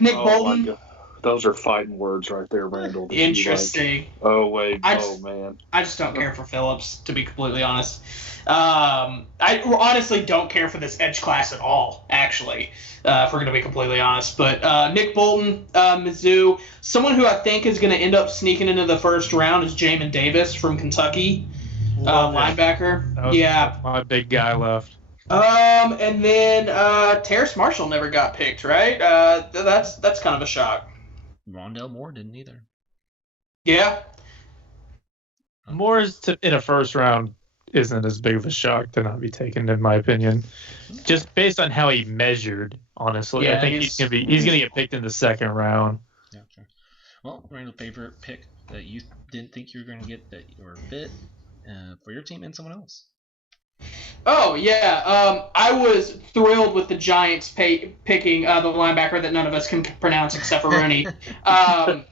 Nick Bolton. Those are fighting words right there, Randall. Interesting. Man. I just don't care for Phillips, to be completely honest. I honestly don't care for this edge class at all, actually, if we're going to be completely honest. But Nick Bolton, Mizzou, someone who I think is going to end up sneaking into the first round is Jamin Davis from Kentucky, linebacker. That's my big guy left. And then Terrace Marshall never got picked, right? That's kind of a shock. Rondell Moore didn't either. Yeah. Moore's in a first round isn't as big of a shock to not be taken, in my opinion. Just based on how he measured, honestly. Yeah, I think he's gonna get picked in the second round. Yeah, sure. Well, Randall, favorite pick that you didn't think you were going to get that were fit for your team and someone else? Oh, yeah. I was thrilled with the Giants picking the linebacker that none of us can pronounce except for Rooney. I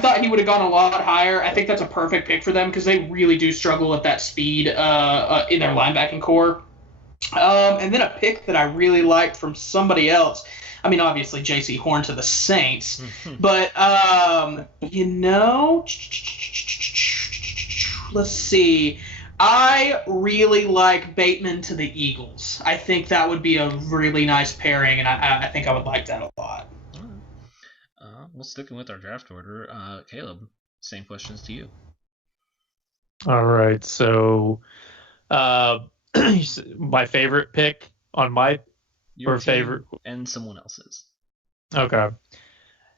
thought he would have gone a lot higher. I think that's a perfect pick for them because they really do struggle with that speed in their linebacking core. And then a pick that I really liked from somebody else. I mean, obviously, J.C. Horn to the Saints. But, let's see. I really like Bateman to the Eagles. I think that would be a really nice pairing, and I think I would like that a lot. All right. Well, sticking with our draft order, Caleb, same questions to you. All right. So, my favorite pick on my Your or team favorite and someone else's. Okay.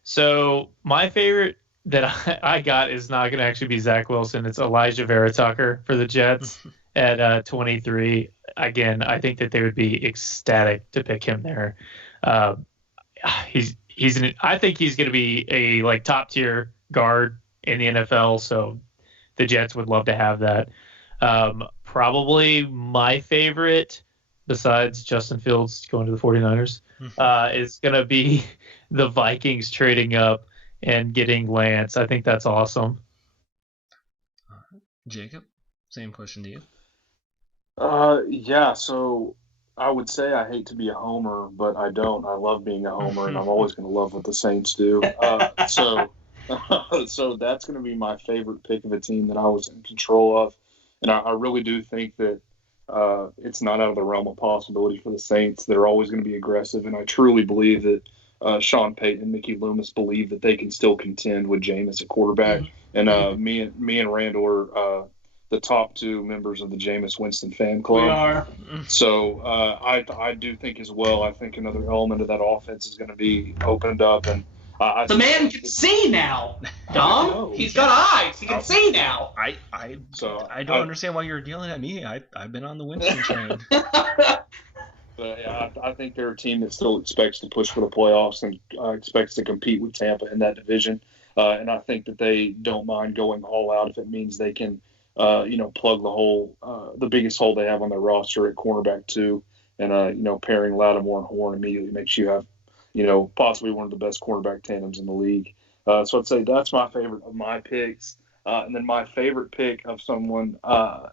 So my favorite that I got is not going to actually be Zach Wilson. It's Elijah Vera Tucker for the Jets at 23. Again, I think that they would be ecstatic to pick him there. I think he's going to be a top tier guard in the NFL. So the Jets would love to have that. Probably my favorite besides Justin Fields going to the 49ers, is going to be the Vikings trading up and getting Lance. I think that's awesome. Jacob, same question to you. Yeah, so I would say I hate to be a homer, but I don't. I love being a homer, and I'm always going to love what the Saints do. So that's going to be my favorite pick of a team that I was in control of. And I really do think that it's not out of the realm of possibility for the Saints. They're always going to be aggressive, and I truly believe that Sean Payton and Mickey Loomis believe that they can still contend with Jameis at quarterback. And me and Randall are the top two members of the Jameis Winston fan club. We are. So I do think as well. I think another element of that offense is going to be opened up, and the man can see now, Dom. He's got eyes. He can see now. I don't understand why you're yelling at me. I've been on the Winston train. But yeah, I think they're a team that still expects to push for the playoffs and expects to compete with Tampa in that division. And I think that they don't mind going all out if it means they can, plug the hole, the biggest hole they have on their roster at cornerback too. And, pairing Lattimore and Horn immediately makes you have, possibly one of the best cornerback tandems in the league. So I'd say that's my favorite of my picks. And then my favorite pick of someone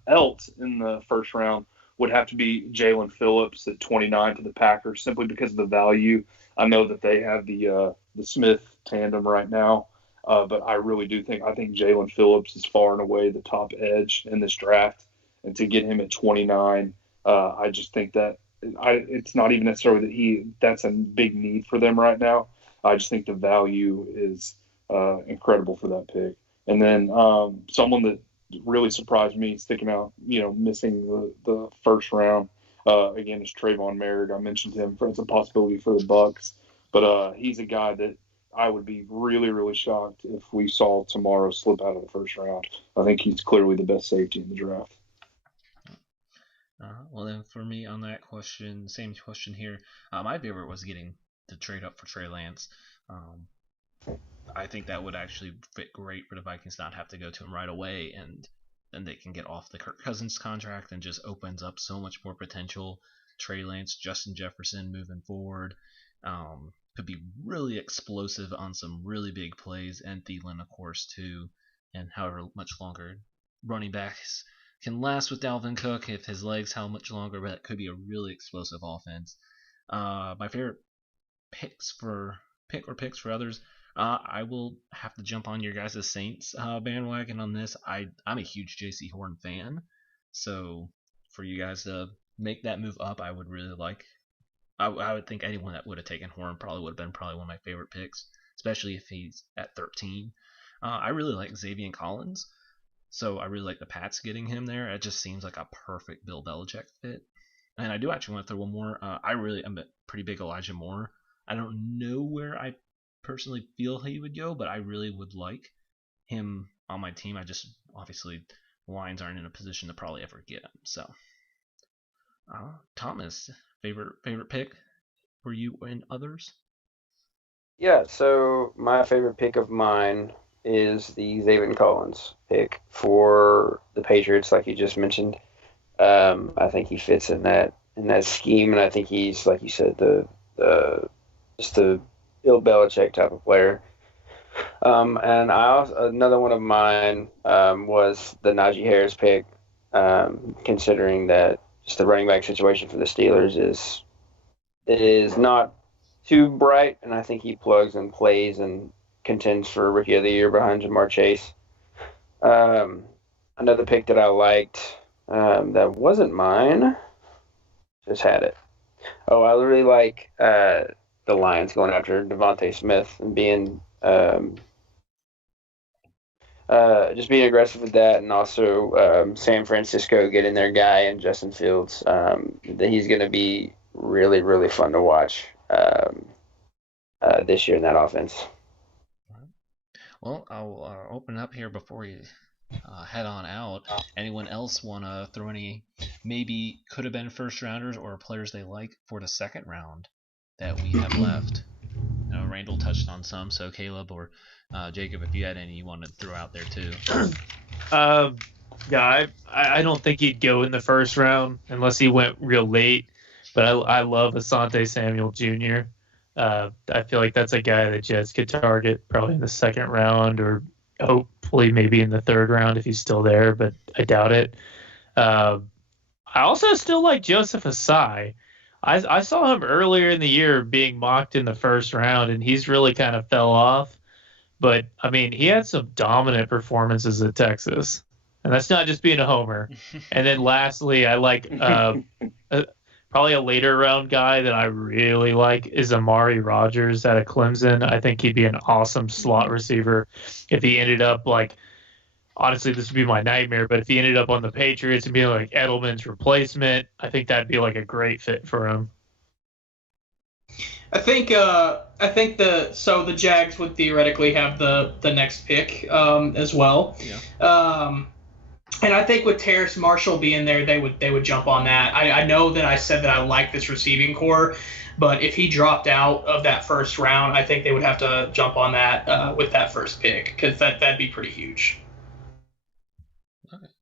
else in the first round would have to be Jalen Phillips at 29 to the Packers, simply because of the value. I know that they have the Smith tandem right now, but I really do think Jalen Phillips is far and away the top edge in this draft. And to get him at 29, I just think that it's not even necessarily that's a big need for them right now. I just think the value is incredible for that pick. And then someone that really surprised me sticking out, missing the first round, again, is Trayvon Merrick. I mentioned him as a possibility for the Bucs, but he's a guy that I would be really, really shocked if we saw tomorrow slip out of the first round. I think he's clearly the best safety in the draft. Well, then for me on that question, same question here. My favorite was getting to trade up for Trey Lance. I think that would actually fit great for the Vikings not have to go to him right away, and then they can get off the Kirk Cousins contract and just opens up so much more potential. Trey Lance, Justin Jefferson moving forward could be really explosive on some really big plays, and Thielen, of course, too, and however much longer running backs can last with Dalvin Cook, if his legs how much longer, but it could be a really explosive offense. My favorite picks for others, I will have to jump on your guys' Saints bandwagon on this. I'm a huge J.C. Horn fan, so for you guys to make that move up, I would really like. I would think anyone that would have taken Horn probably would have been one of my favorite picks, especially if he's at 13. I really like Xavier Collins, so I really like the Pats getting him there. It just seems like a perfect Bill Belichick fit. And I do actually want to throw one more. I really am a pretty big Elijah Moore. I don't know where I personally feel he would go, but I really would like him on my team. I just, obviously, the Lions aren't in a position to probably ever get him. So, Thomas, favorite pick for you and others? Yeah, so my favorite pick of mine is the Zaven Collins pick for the Patriots, like you just mentioned. I think he fits in that scheme, and I think he's, like you said, just the Bill Belichick type of player. And another one of mine was the Najee Harris pick, considering that just the running back situation for the Steelers is not too bright, and I think he plugs and plays and contends for Rookie of the Year behind Jamar Chase. Another pick that I liked that wasn't mine, just had it. Oh, I really like the Lions going after Devontae Smith and being just being aggressive with that, and also San Francisco getting their guy in Justin Fields. He's going to be really, really fun to watch this year in that offense. Well, I'll open up here before you head on out. Anyone else want to throw any maybe could have been first rounders or players they like for the second round that we have left? Randall touched on some, so Caleb or Jacob, if you had any you wanted to throw out there too. Yeah, I don't think he'd go in the first round unless he went real late. but I love Asante Samuel Jr. I feel like that's a guy that Jets could target probably in the second round or hopefully maybe in the third round if he's still there, but I doubt it. I also still like Joseph Asai. I saw him earlier in the year being mocked in the first round, and he's really kind of fell off. But, I mean, he had some dominant performances at Texas. And that's not just being a homer. And then lastly, I like probably a later round guy that I really like is Amari Rogers out of Clemson. I think he'd be an awesome slot receiver if he ended up like, honestly, this would be my nightmare, but if he ended up on the Patriots and being like Edelman's replacement, I think that'd be like a great fit for him. I think the Jags would theoretically have the next pick as well. Yeah. And I think with Terrace Marshall being there, they would jump on that. I know that I said that I like this receiving core, but if he dropped out of that first round, I think they would have to jump on that with that first pick because that'd be pretty huge.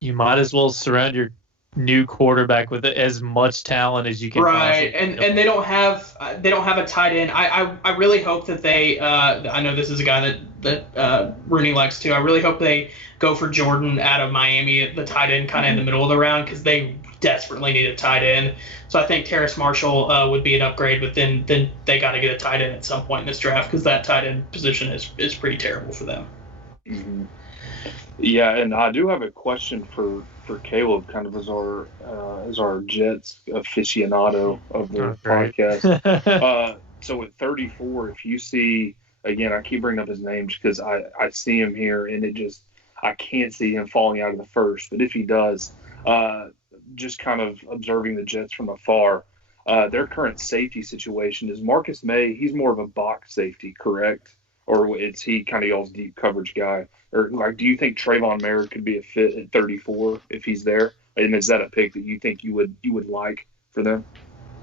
You might as well surround your new quarterback with as much talent as you can. Right, and they don't have a tight end. I really hope that they. I know this is a guy that Rooney likes too. I really hope they go for Jordan out of Miami at the tight end, kind of in the middle of the round, because they desperately need a tight end. So I think Terrace Marshall would be an upgrade, but then they got to get a tight end at some point in this draft because that tight end position is pretty terrible for them. Mm-hmm. Yeah, and I do have a question for Caleb, kind of as our Jets aficionado of the podcast. So at 34, if you see, again, I keep bringing up his name because I see him here, and I can't see him falling out of the first. But if he does, just kind of observing the Jets from afar, their current safety situation is Marcus May. He's more of a box safety, correct? Or is he kind of y'all's deep coverage guy? Or like, do you think Trayvon Merritt could be a fit at 34 if he's there? And is that a pick that you think you would like for them?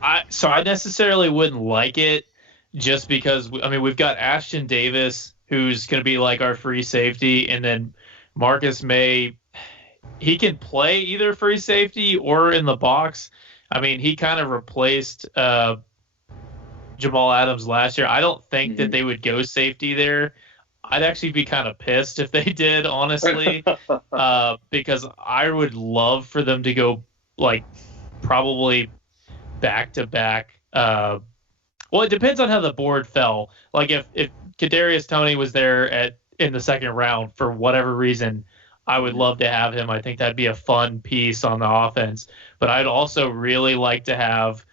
I necessarily wouldn't like it just because we've got Ashton Davis who's going to be like our free safety, and then Marcus May. He can play either free safety or in the box. I mean, he kind of replaced Jamal Adams last year. I don't think that they would go safety there. I'd actually be kind of pissed if they did, honestly, because I would love for them to go like probably back to back. Well, it depends on how the board fell. Like if Kadarius Toney was there in the second round for whatever reason, I would love to have him. I think that'd be a fun piece on the offense. But I'd also really like to have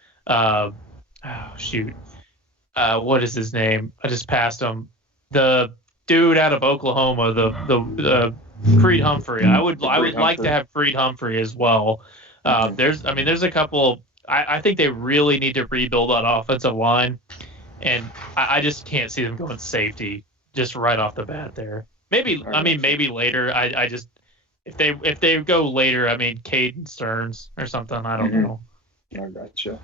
what is his name? I just passed him. The dude out of Oklahoma, the Creed Humphrey. I would like to have Creed Humphrey as well. There's a couple. I think they really need to rebuild that offensive line, and I just can't see them going safety just right off the bat there. Maybe later. I just if they go later, Caden Stearns or something. I don't know. I gotcha.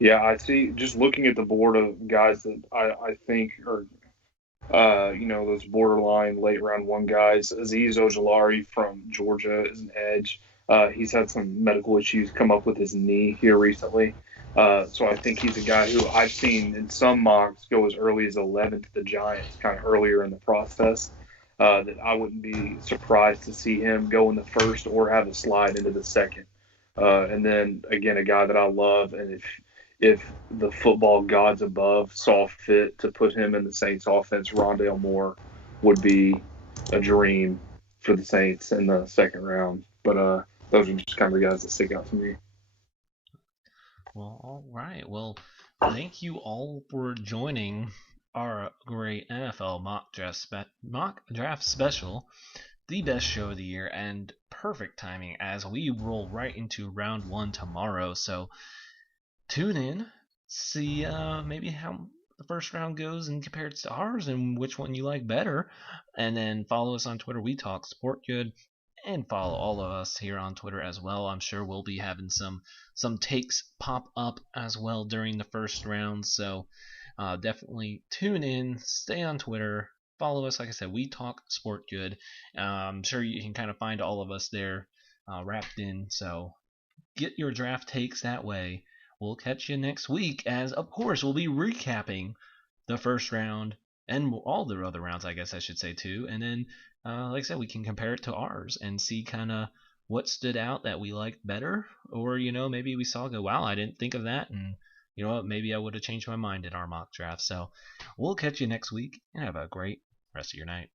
Yeah, I see. Just looking at the board of guys that I think are, those borderline late round one guys. Azeez Ojulari from Georgia is an edge. He's had some medical issues come up with his knee here recently. So I think he's a guy who I've seen in some mocks go as early as 11 to the Giants, kind of earlier in the process. That I wouldn't be surprised to see him go in the first or have a slide into the second. And then again, a guy that I love, and if the football gods above saw fit to put him in the Saints offense, Rondale Moore would be a dream for the Saints in the second round. But those are just kind of the guys that stick out to me. Well, all right. Well, thank you all for joining our great NFL mock draft special, the best show of the year, and perfect timing as we roll right into round one tomorrow. So tune in, see maybe how the first round goes and compared to ours and which one you like better. And then follow us on Twitter. We talk sport good. And follow all of us here on Twitter as well. I'm sure we'll be having some takes pop up as well during the first round. So definitely tune in, stay on Twitter, follow us. Like I said, we talk sport good. I'm sure you can kind of find all of us there wrapped in. So get your draft takes that way. we'll catch you next week, as of course we'll be recapping the first round and all the other rounds, I guess I should say too. And then, like I said, we can compare it to ours and see kind of what stood out that we liked better, or maybe we saw go, wow, I didn't think of that, and you know what, maybe I would have changed my mind in our mock draft. So we'll catch you next week, and have a great rest of your night.